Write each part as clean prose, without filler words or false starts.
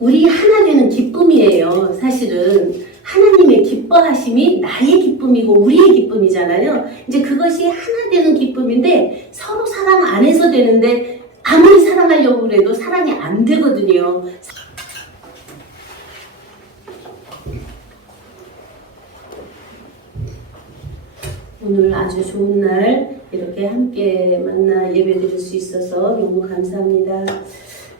우리 하나 되는 기쁨이에요. 사실은 하나님의 기뻐하심이 나의 기쁨이고 우리의 기쁨이잖아요. 이제 그것이 하나 되는 기쁨인데 서로 사랑 안에서 되는데 아무리 사랑하려고 해도 사랑이 안 되거든요. 오늘 아주 좋은 날 이렇게 함께 만나 예배드릴 수 있어서 너무 감사합니다.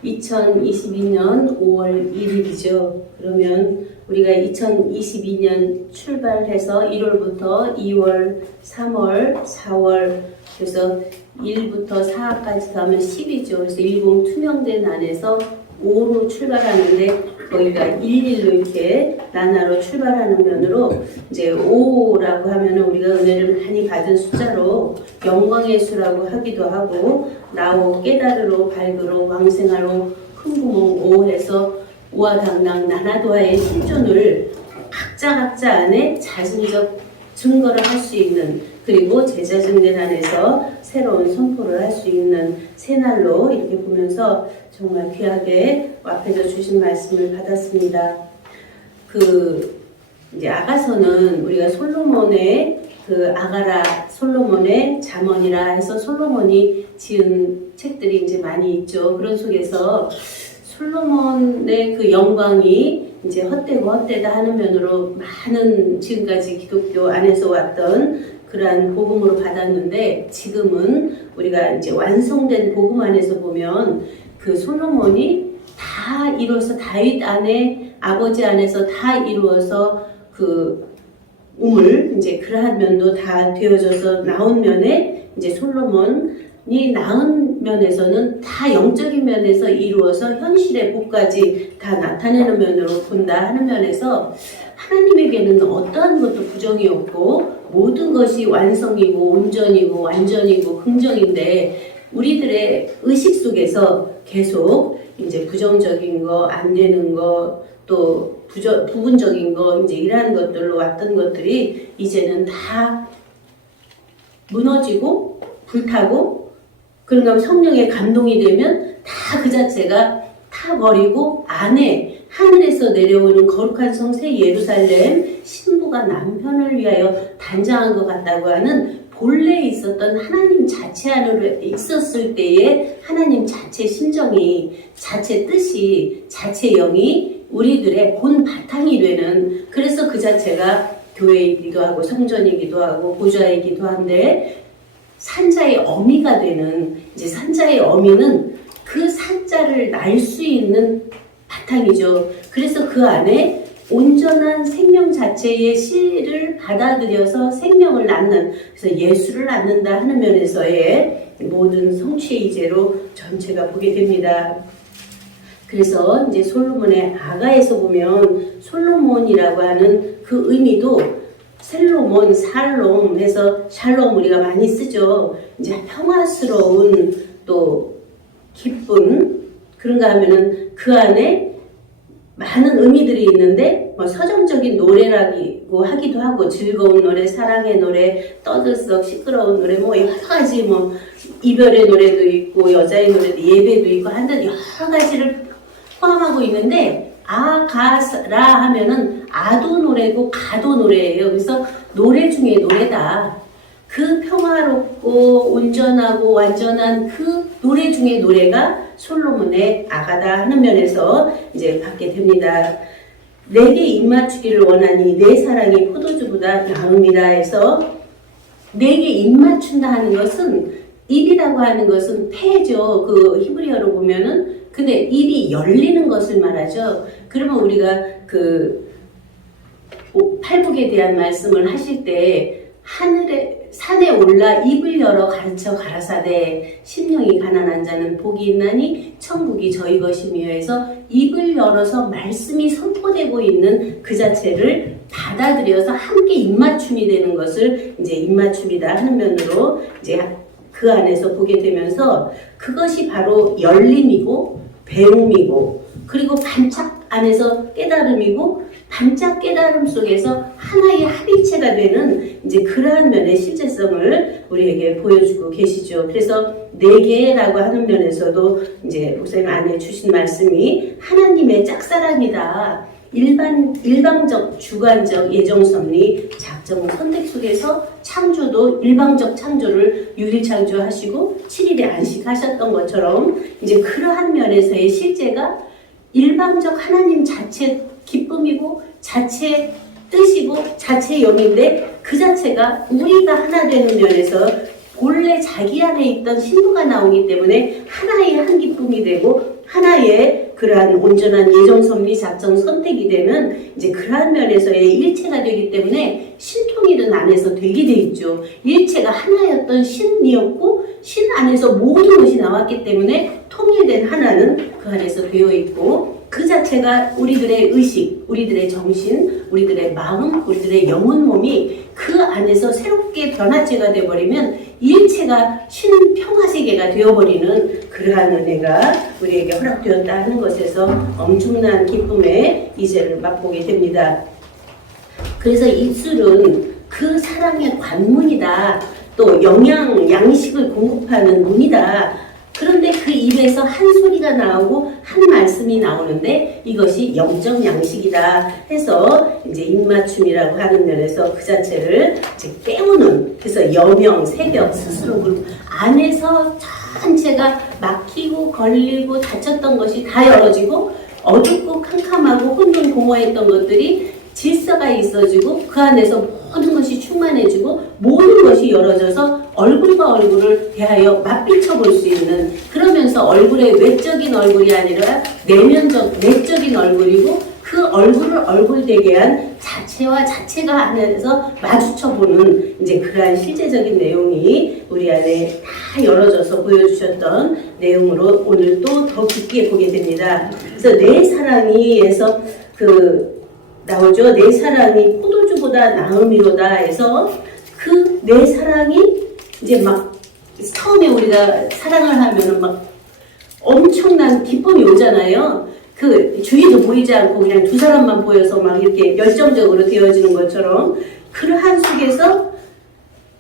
2022년 5월 1일이죠. 그러면 우리가 2022년 출발해서 1월부터 2월, 3월, 4월 그래서 1부터 4까지 더하면 10이죠. 그래서 10 투명된 안에서 5로 출발하는데 거기가 11로 이렇게 나나로 출발하는 면으로 이제 5라고 하면은 우리가 은혜를 많이 받은 숫자로 영광의 수라고 하기도 하고 나오 깨달으로 밝으로 왕생하로 큰 구멍 5 해서 우아당당 나나도하의 신존을 각자 안에 자신적 증거를 할 수 있는 그리고 제자증된 안에서 새로운 선포를 할 수 있는 새날로 이렇게 보면서 정말 귀하게 앞에서 주신 말씀을 받았습니다. 이제 아가서는 우리가 솔로몬의 아가라 솔로몬의 잠언이라 해서 솔로몬이 지은 책들이 이제 많이 있죠. 그런 속에서 솔로몬의 그 영광이 이제 헛되고 헛되다 하는 면으로 많은 지금까지 기독교 안에서 왔던 그러한 복음으로 받았는데 지금은 우리가 이제 완성된 복음 안에서 보면 그 솔로몬이 다 이루어서 다윗 안에 아버지 안에서 다 이루어서 그 우물 이제 그러한 면도 다 되어져서 나온 면에 이제 솔로몬이 나은 면에서는 다 영적인 면에서 이루어서 현실의 복까지 다 나타내는 면으로 본다 하는 면에서 하나님에게는 어떠한 것도 부정이 없고 모든 것이 완성이고 온전이고 완전이고 긍정인데 우리들의 의식 속에서 계속 이제 부정적인 거, 안 되는 거, 또 부분적인 거 이제 이러한 것들로 왔던 것들이 이제는 다 무너지고 불타고 그런가 하면 성령의 감동이 되면 다 그 자체가 타버리고 안에 하늘에서 내려오는 거룩한 성 새 예루살렘 신부가 남편을 위하여 단장한 것 같다고 하는 본래 있었던 하나님 자체 안으로 있었을 때의 하나님 자체 심정이 자체 뜻이 자체 영이 우리들의 본 바탕이 되는 그래서 그 자체가 교회이기도 하고 성전이기도 하고 보좌이기도 한데 산자의 어미가 되는 이제 산자의 어미는 그 산자를 날 수 있는 바탕이죠. 그래서 그 안에 온전한 생명 자체의 씨를 받아들여서 생명을 낳는 그래서 예수를 낳는다 하는 면에서의 모든 성취의 이제로 전체가 보게 됩니다. 그래서 이제 솔로몬의 아가에서 보면 솔로몬이라고 하는 그 의미도 셀로몬, 살롬 해서 샬롬 우리가 많이 쓰죠. 이제 평화스러운 또 기쁜 그런가 하면은 그 안에 많은 의미들이 있는데 뭐 서정적인 노래라고 하기도 하고 즐거운 노래, 사랑의 노래, 떠들썩 시끄러운 노래 뭐 여러 가지 뭐 이별의 노래도 있고 여자의 노래도 예배도 있고 하는 여러 가지를 포함하고 있는데 아가라 하면은 아도 노래고 가도 노래예요. 그래서 노래 중에 노래다. 그 평화롭고 온전하고 완전한 그 노래 중에 노래가 솔로몬의 아가다 하는 면에서 이제 받게 됩니다. 내게 입맞추기를 원하니 내 사랑이 포도주보다 나음이라 해서 내게 입맞춘다 하는 것은 입이라고 하는 것은 폐죠. 그 히브리어로 보면은 근데 입이 열리는 것을 말하죠. 그러면 우리가 그 팔복에 대한 말씀을 하실 때 산에 올라 입을 열어 가르쳐 가라사대 심령이 가난한 자는 복이 있나니 천국이 저희 것이며 해서 입을 열어서 말씀이 선포되고 있는 그 자체를 받아들여서 함께 입맞춤이 되는 것을 이제 입맞춤이다 하는 면으로 이제 그 안에서 보게 되면서 그것이 바로 열림이고 배움이고 그리고 반짝 안에서 깨달음이고 반짝 깨달음 속에서 하나의 합일체가 되는 이제 그러한 면의 실제성을 우리에게 보여주고 계시죠. 그래서 내계라고 하는 면에서도 이제 목사님 안에 주신 말씀이 하나님의 짝사랑이다. 일방적, 주관적 예정 섭리, 작정, 선택 속에서 창조도 일방적 창조를 6일 창조하시고 7일에 안식하셨던 것처럼 이제 그러한 면에서의 실제가 일방적 하나님 자체 기쁨이고 자체 뜻이고 자체 영인데 그 자체가 우리가 하나 되는 면에서 본래 자기 안에 있던 신부가 나오기 때문에 하나의 한 기쁨이 되고 하나의 그러한 온전한 예정 섭리 작정 선택이 되는 이제 그러한 면에서의 일체가 되기 때문에 신통일은 안에서 되게 돼 있죠. 일체가 하나였던 신이었고 신 안에서 모든 것이 나왔기 때문에 통일된 하나는 그 안에서 되어 있고 그 자체가 우리들의 의식, 우리들의 정신, 우리들의 마음, 우리들의 영혼 몸이 그 안에서 새롭게 변화체가 되어버리면 일체가 신평화세계가 되어버리는 그러한 은혜가 우리에게 허락되었다 하는 것에서 엄청난 기쁨의 이제를 맛보게 됩니다. 그래서 입술은 그 사랑의 관문이다. 또 영양, 양식을 공급하는 문이다. 그런데 그 입에서 한 소리가 나오고 한 말씀이 나오는데 이것이 영적 양식이다 해서 이제 입맞춤이라고 하는 면에서 그 자체를 이제 깨우는 그래서 여명, 새벽 스스로 안에서 전체가 막히고 걸리고 닫혔던 것이 다 열어지고 어둡고 캄캄하고 혼돈 공허했던 것들이 질서가 있어지고 그 안에서 모든 것이 충만해지고 모든 것이 열어져서 얼굴과 얼굴을 대하여 맞비춰 볼 수 있는 그러면서 얼굴의 외적인 얼굴이 아니라 내적인 얼굴이고 그 얼굴을 얼굴되게 한 자체와 자체가 안에서 마주쳐 보는 이제 그러한 실제적인 내용이 우리 안에 다 열어져서 보여주셨던 내용으로 오늘 또 더 깊게 보게 됩니다. 그래서 내 사랑이에서 나오죠. 내 사랑이 포도주보다 나음이로다 해서 그 내 사랑이 이제 막 처음에 우리가 사랑을 하면은 막 엄청난 기쁨이 오잖아요. 그 주위도 보이지 않고 그냥 두 사람만 보여서 막 이렇게 열정적으로 되어지는 것처럼 그러한 속에서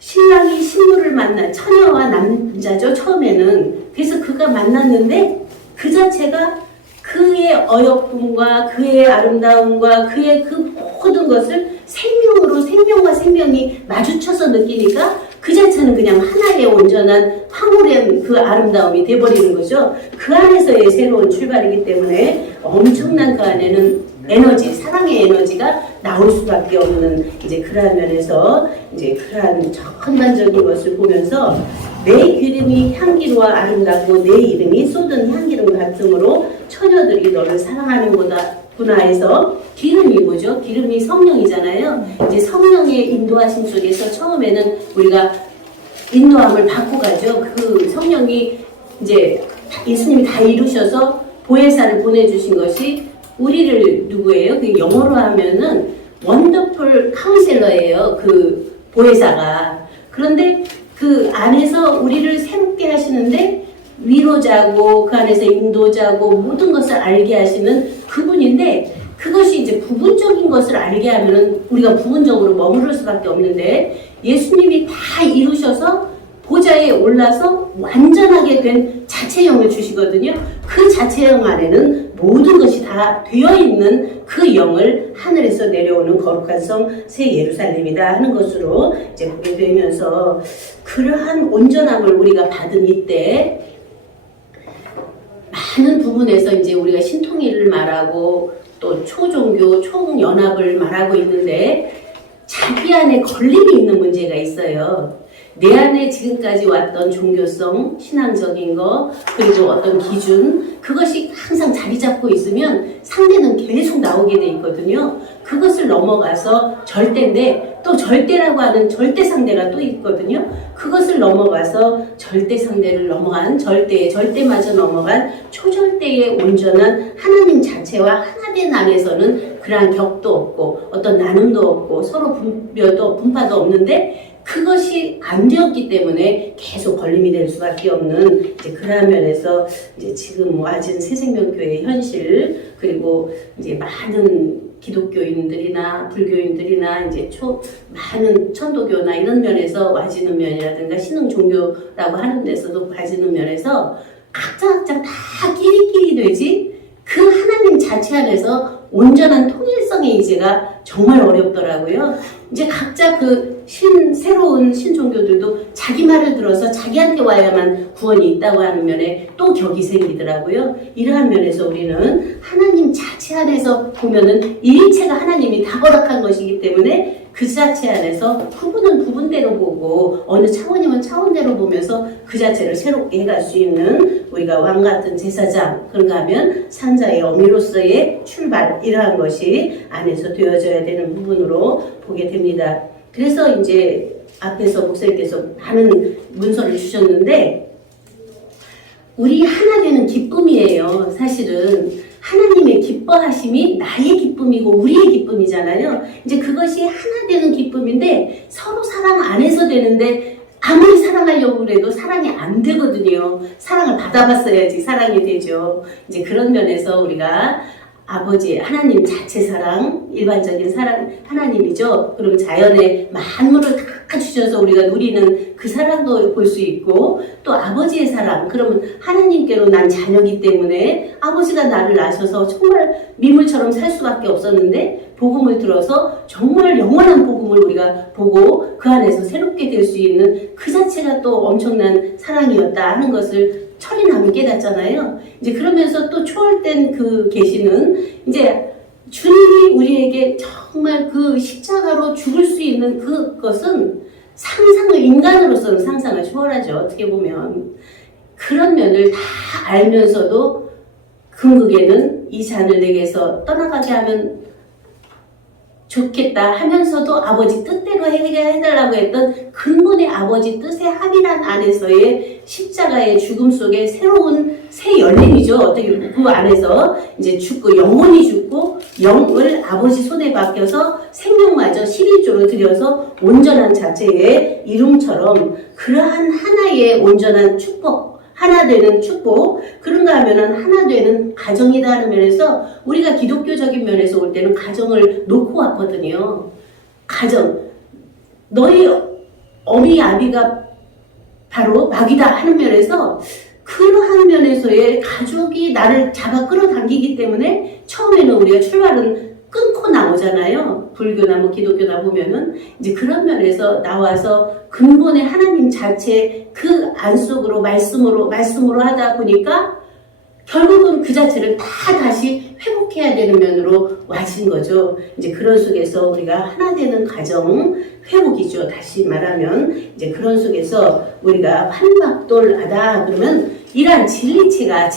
신랑이 신부를 만난 처녀와 남자죠. 처음에는 그래서 그가 만났는데 그 자체가 그의 어여쁨과 그의 아름다움과 그의 그 모든 것을 생명으로 생명과 생명이 마주쳐서 느끼니까 그 자체는 그냥 하나의 온전한 황홀한 그 아름다움이 돼버리는 거죠. 그 안에서의 새로운 출발이기 때문에 엄청난 그 안에는 에너지, 사랑의 에너지가 나올 수밖에 없는 이제 그러한 면에서 이제 그러한 전반적인 것을 보면서 내 기름이 향기로워 아름답고 내 이름이 쏟은 향기름 같으므로 처녀들이 너를 사랑하는구나 해서 기름이 뭐죠? 기름이 성령이잖아요. 이제 성령의 인도하심 속에서 처음에는 우리가 인도함을 받고 가죠. 그 성령이 이제 예수님이 다 이루셔서 보혜사를 보내주신 것이 우리를 누구예요? 그 영어로 하면은 원더풀 카운셀러예요. 그 보혜사가. 그런데 그 안에서 우리를 새롭게 하시는데 위로자고 그 안에서 인도자고 모든 것을 알게 하시는 그분인데 그것이 이제 부분적인 것을 알게 하면은 우리가 부분적으로 머무를 수밖에 없는데 예수님이 다 이루셔서 보좌에 올라서 완전하게 된 자체형을 주시거든요. 그 자체형 안에는 모든 것이 다 되어 있는 그 영을 하늘에서 내려오는 거룩한 성 새 예루살렘이다 하는 것으로 이제 보게 되면서 그러한 온전함을 우리가 받은 이때 많은 부분에서 이제 우리가 신통일을 말하고 또 초종교, 총연합을 말하고 있는데 자기 안에 걸림이 있는 문제가 있어요. 내 안에 지금까지 왔던 종교성, 신앙적인 거, 그리고 어떤 기준, 그것이 항상 자리 잡고 있으면 상대는 계속 나오게 돼 있거든요. 그것을 넘어가서 절대인데 또 절대라고 하는 절대 상대가 또 있거든요. 그것을 넘어가서 절대 상대를 넘어간 절대마저 넘어간 초절대의 온전한 하나님 자체와 하나된 안에서는 그러한 격도 없고 어떤 나눔도 없고 서로 분파도 없는데 그것이 안 되었기 때문에 계속 걸림이 될 수밖에 없는 이제 그러한 면에서 이제 지금 와진 새생명교회의 현실 그리고 이제 많은 기독교인들이나 불교인들이나 이제 많은 천도교나 이런 면에서 와지는 면이라든가 신흥 종교라고 하는 데서도 와지는 면에서 각자 다 끼리끼리 되지 그 하나님 자체 안에서 온전한 통일성의 이제가 정말 어렵더라고요. 이제 각자 새로운 신종교들도 자기 말을 들어서 자기한테 와야만 구원이 있다고 하는 면에 또 격이 생기더라고요. 이러한 면에서 우리는 하나님 자체 안에서 보면은 일체가 하나님이 다 허락한 것이기 때문에 그 자체 안에서 부분은 부분대로 보고 어느 차원이면 차원대로 보면서 그 자체를 새롭게 해갈 수 있는 우리가 왕 같은 제사장, 그런가 하면 산자의 어미로서의 출발, 이러한 것이 안에서 되어져야 되는 부분으로 보게 됩니다. 그래서 이제 앞에서 목사님께서 많은 문서를 주셨는데 우리 하나 되는 기쁨이에요. 사실은 하나님의 기뻐하심이 나의 기쁨이고 우리의 기쁨이잖아요. 이제 그것이 하나 되는 기쁨인데 서로 사랑 안에서 되는데 아무리 사랑하려고 해도 사랑이 안 되거든요. 사랑을 받아봤어야지 사랑이 되죠. 이제 그런 면에서 우리가 아버지 하나님 자체 사랑, 일반적인 사랑 하나님이죠. 그럼 자연의 만물을 다 주셔서 우리가 누리는 그 사랑도 볼 수 있고 또 아버지의 사랑, 그러면 하나님께로 난 자녀이기 때문에 아버지가 나를 낳으셔서 정말 미물처럼 살 수밖에 없었는데 복음을 들어서 정말 영원한 복음을 우리가 보고 그 안에서 새롭게 될 수 있는 그 자체가 또 엄청난 사랑이었다 하는 것을 철이나면 깨닫잖아요. 이제 그러면서 또 초월된 그 계시는 이제 주님이 우리에게 정말 그 십자가로 죽을 수 있는 그것은 인간으로서는 상상을 초월하죠. 어떻게 보면. 그런 면을 다 알면서도 궁극에는 이 잔을 내게서 떠나가게 하면 좋겠다 하면서도 아버지 뜻대로 해달라고 했던 근본의 아버지 뜻의 합의란 안에서의 십자가의 죽음 속에 새로운 새 열림이죠. 어떻게 그 안에서 이제 죽고 영혼이 죽고 영을 아버지 손에 맡겨서 생명마저 11조로 들여서 온전한 자체의 이름처럼 그러한 하나의 온전한 축복, 하나 되는 축복, 그런가 하면은 하나 되는 가정이다 하는 면에서 우리가 기독교적인 면에서 올 때는 가정을 놓고 왔거든요. 가정, 너희 어미 아비가 바로 마귀다 하는 면에서 그러한 면에서의 가족이 나를 잡아 끌어당기기 때문에 처음에는 우리가 출발은 끊고 나오잖아요. 불교나 뭐 기독교나 보면은 이제 그런 면에서 나와서 근본의 하나님 자체 그 안속으로 말씀으로 하다 보니까 결국은 그 자체를 다 다시 회복해야 되는 면으로 와진 거죠. 이제 그런 속에서 우리가 하나 되는 가정 회복이죠. 다시 말하면 이제 그런 속에서 우리가 환박돌하다 그러면 이러한 진리가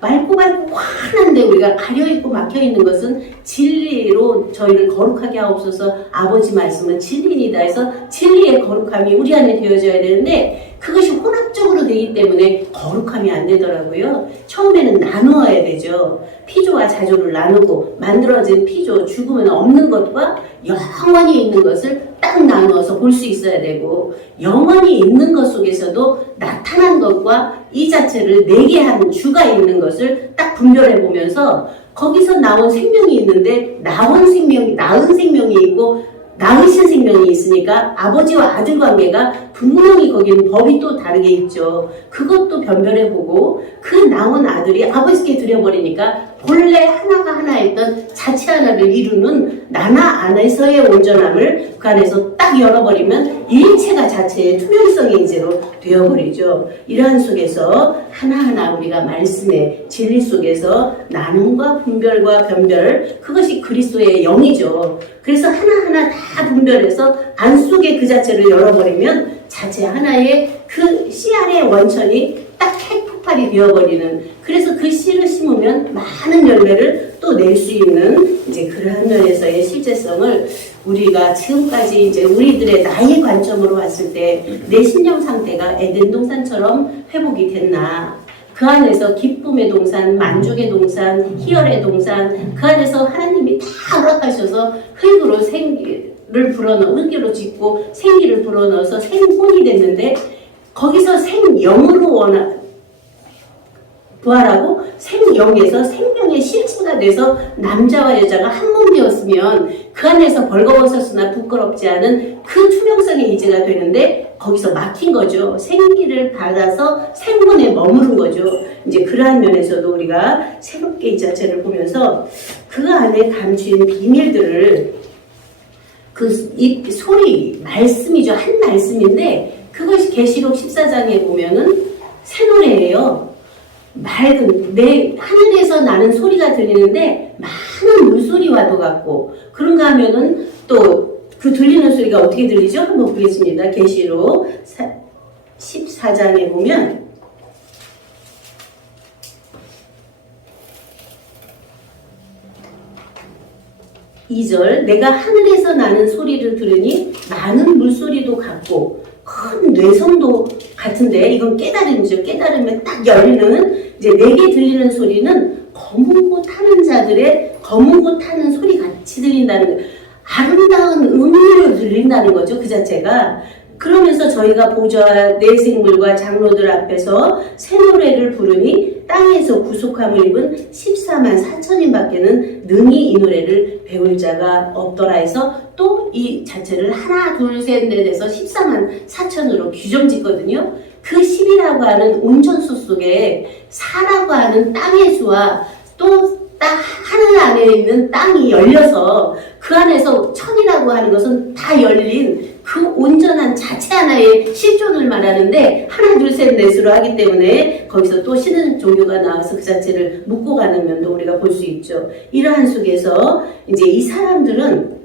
맑고 환한데 우리가 가려있고 막혀있는 것은 진리로 저희를 거룩하게 하옵소서. 아버지 말씀은 진리이다 해서 진리의 거룩함이 우리 안에 되어져야 되는데 그것이 혼합적으로 되기 때문에 거룩함이 안 되더라고요. 처음에는 나누어야 되죠. 피조와 자조를 나누고 만들어진 피조, 죽으면 없는 것과 영원히 있는 것을 딱 나누어서 볼 수 있어야 되고 영원히 있는 것 속에서도 나타난 것과 이 자체를 내게 하는 주가 있는 것을 딱 분별해 보면서 거기서 나온 생명이 있는데 낳은 생명이 있고 낳으신 생명이 있으니까 아버지와 아들 관계가 분명히 거기는 법이 또 다르게 있죠. 그것도 변별해보고 그 낳은 아들이 아버지께 드려버리니까 본래 하나가 하나 있던 자체 하나를 이루는 나나 안에서의 온전함을 그 안에서 딱 열어버리면 일체가 자체의 투명성의 이제로 되어버리죠. 이러한 속에서 하나하나 우리가 말씀의 진리 속에서 나눔과 분별과 변별, 그것이 그리스도의 영이죠. 그래서 하나하나 다 분별해서 안속에 그 자체를 열어버리면 자체 하나의 그 씨알의 원천이 딱 핵폭발이 되어버리는, 그래서 그 씨를 심으면 많은 열매를 또 낼 수 있는 이제 그러한 면에서의 실제성을 우리가 지금까지 이제 우리들의 나의 관점으로 봤을 때 내 심령 상태가 에덴 동산처럼 회복이 됐나, 그 안에서 기쁨의 동산, 만족의 동산, 희열의 동산, 그 안에서 하나님이 다 허락하셔서 흙으로 생기를 불어넣어, 흙으로 짓고 생기를 불어넣어서 생혼이 됐는데 거기서 생영으로 부활하고 생영에서 생명의 실체가 돼서 남자와 여자가 한 몸이 투명되었으면 그 안에서 벌거벗었으나 부끄럽지 않은 그 투명성의 이제가 되는데 거기서 막힌 거죠. 생기를 받아서 생분에 머무른 거죠. 이제 그러한 면에서도 우리가 새롭게 이 자체를 보면서 그 안에 감추인 비밀들을 이 소리, 말씀이죠. 한 말씀인데 그것이 계시록 14장에 보면은 새 노래예요. 맑은 내 하늘에서 나는 소리가 들리는데 많은 물소리와도 같고 그런가 하면은 또 그 들리는 소리가 어떻게 들리죠? 한번 보겠습니다. 계시록 14장에 보면 2절 내가 하늘에서 나는 소리를 들으니 많은 물소리도 같고 큰 뇌성도 같은데 이건 깨달음이죠. 깨달으면 딱 열리는 이제 내게 들리는 소리는 검은 고 타는 자들의 검은 고 타는 소리 같이 들린다는 거예요. 아름다운 음으로 들린다는 거죠. 그 자체가. 그러면서 저희가 보좌 내 생물과 장로들 앞에서 새 노래를 부르니 땅에서 구속함을 입은 14만 4천인 밖에는 능히 이 노래를 배울 자가 없더라 해서 또 이 자체를 하나 둘 셋 넷에서 14만 4천으로 규정 짓거든요. 그 10이라고 하는 온천수 속에 4라고 하는 땅의 수와 또 하늘 안에 있는 땅이 열려서 그 안에서 천이라고 하는 것은 다 열린 그 온전한 자체 하나의 실존을 말하는데 하나 둘 셋 넷으로 하기 때문에 거기서 또 신은 종교가 나와서 그 자체를 묶고 가는 면도 우리가 볼 수 있죠. 이러한 속에서 이제 이 사람들은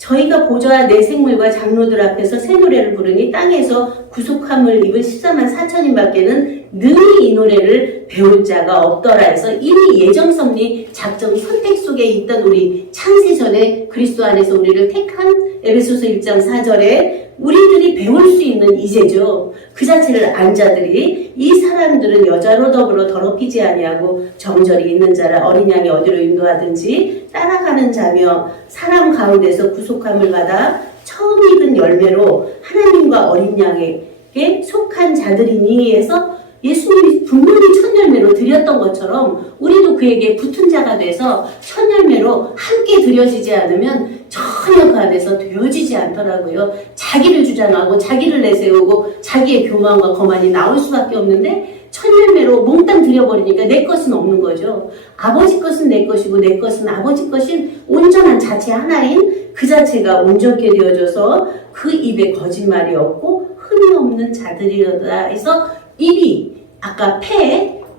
저희가 보좌 내 생물과 장로들 앞에서 새 노래를 부르니 땅에서 구속함을 입은 14만 4천인 밖에는 능히 이 노래를 배울 자가 없더라 해서 이미 예정 섭리 작정 선택 속에 있던 우리 창세전에 그리스도 안에서 우리를 택한 에베소서 1장 4절에 우리들이 배울 수 있는 이제죠. 그 자체를 안 자들이 이 사람들은 여자로 더불어 더럽히지 아니하고 정절이 있는 자를 어린 양이 어디로 인도하든지 따라가는 자며 사람 가운데서 구속함을 받아 처음 익은 열매로 하나님과 어린 양에게 속한 자들이니 해서 예수님이 분명히 첫 열매로 드렸던 것처럼 우리도 그에게 붙은 자가 돼서 첫 열매로 함께 드려지지 않으면 전혀 그 안에서 되어지지 않더라고요. 자기를 주장하고 자기를 내세우고 자기의 교만과 거만이 나올 수밖에 없는데 첫 열매로 몽땅 드려버리니까 내 것은 없는 거죠. 아버지 것은 내 것이고 내 것은 아버지 것인 온전한 자체 하나인 그 자체가 온전케 되어져서 그 입에 거짓말이 없고 흠이 없는 자들이로다 해서 입이 아까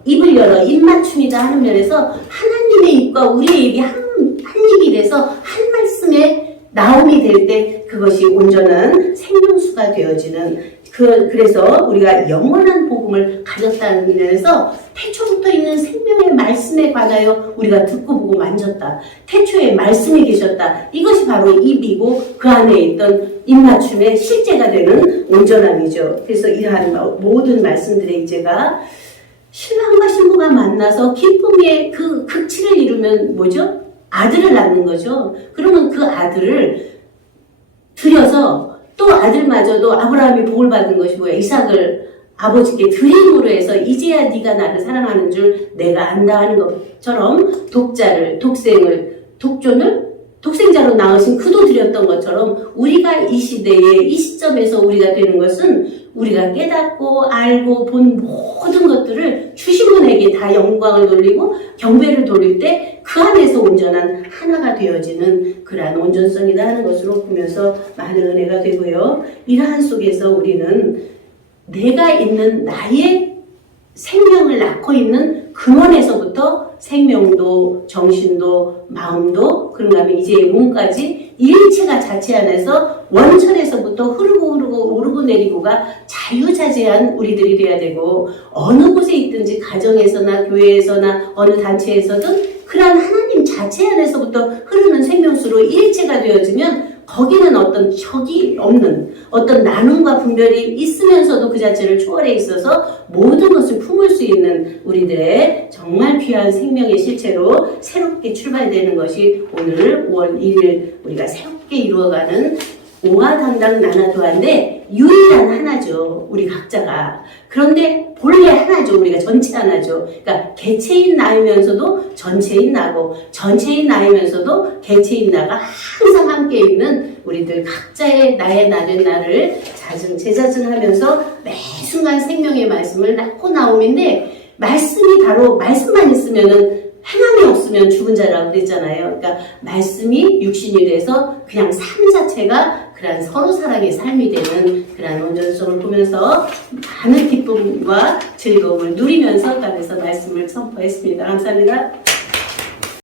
입을 열어 입맞춤이다 하는 면에서 하나님의 입과 우리의 입이 한 입이 돼서 한 말씀에 나옴이 될 때 그것이 온전한 생명수가 되어지는 그래서 우리가 영원한 복음을 가졌다는 면에서 태초부터 있는 생명의 말씀에 관하여 우리가 듣고 보고 만졌다. 태초에 말씀이 계셨다. 이것이 바로 입이고 그 안에 있던 입맞춤의 실제가 되는 온전함이죠. 그래서 이러한 모든 말씀들의 이제가 신랑과 신부가 만나서 기쁨의 그 극치를 이루면 뭐죠? 아들을 낳는 거죠. 그러면 그 아들을 들여서 또 아들마저도 아브라함이 복을 받은 것이 뭐야? 이삭을 아버지께 드림으로 해서 이제야 네가 나를 사랑하는 줄 내가 안다 하는 것처럼 독생자로 낳으신 그도 드렸던 것처럼 우리가 이 시대에 이 시점에서 우리가 되는 것은 우리가 깨닫고 알고 본 모든 것들을 주신 분에게 다 영광을 돌리고 경배를 돌릴 때 그 안에서 온전한 하나가 되어지는 그러한 온전성이다 하는 것으로 보면서 많은 은혜가 되고요. 이러한 속에서 우리는 내가 있는 나의 생명을 낳고 있는 근원에서부터 생명도 정신도 마음도 그런가 하면 이제 몸까지 일체가 자체 안에서 원천에서부터 흐르고 오르고 내리고가 자유자재한 우리들이 돼야 되고 어느 곳에 있든지 가정에서나 교회에서나 어느 단체에서든 그러한 하나님 자체 안에서부터 흐르는 생명수로 일체가 되어지면 거기는 어떤 척이 없는 어떤 나눔과 분별이 있으면서도 그 자체를 초월해 있어서 모든 것을 품을 수 있는 우리들의 정말 귀한 생명의 실체로 새롭게 출발되는 것이 오늘 5월 1일 우리가 새롭게 이루어가는 오화당당 나나도한데 유일한 하나죠. 우리 각자가. 그런데 본래 하나죠. 우리가 전체 하나죠. 그러니까 개체인 나이면서도 전체인 나고 전체인 나이면서도 개체인 나가 항상 함께 있는 우리들 각자의 나의 나된 나를 재자증하면서 매 순간 생명의 말씀을 낳고 나옴인데 말씀이 바로 말씀만 있으면은 행함이 없으면 죽은 자라고 그랬잖아요. 그러니까 말씀이 육신이 돼서 그냥 삶 자체가 그런 서로 사랑의 삶이 되는 그런 온전성을 보면서 많은 기쁨과 즐거움을 누리면서 따라서 말씀을 선포했습니다. 감사합니다.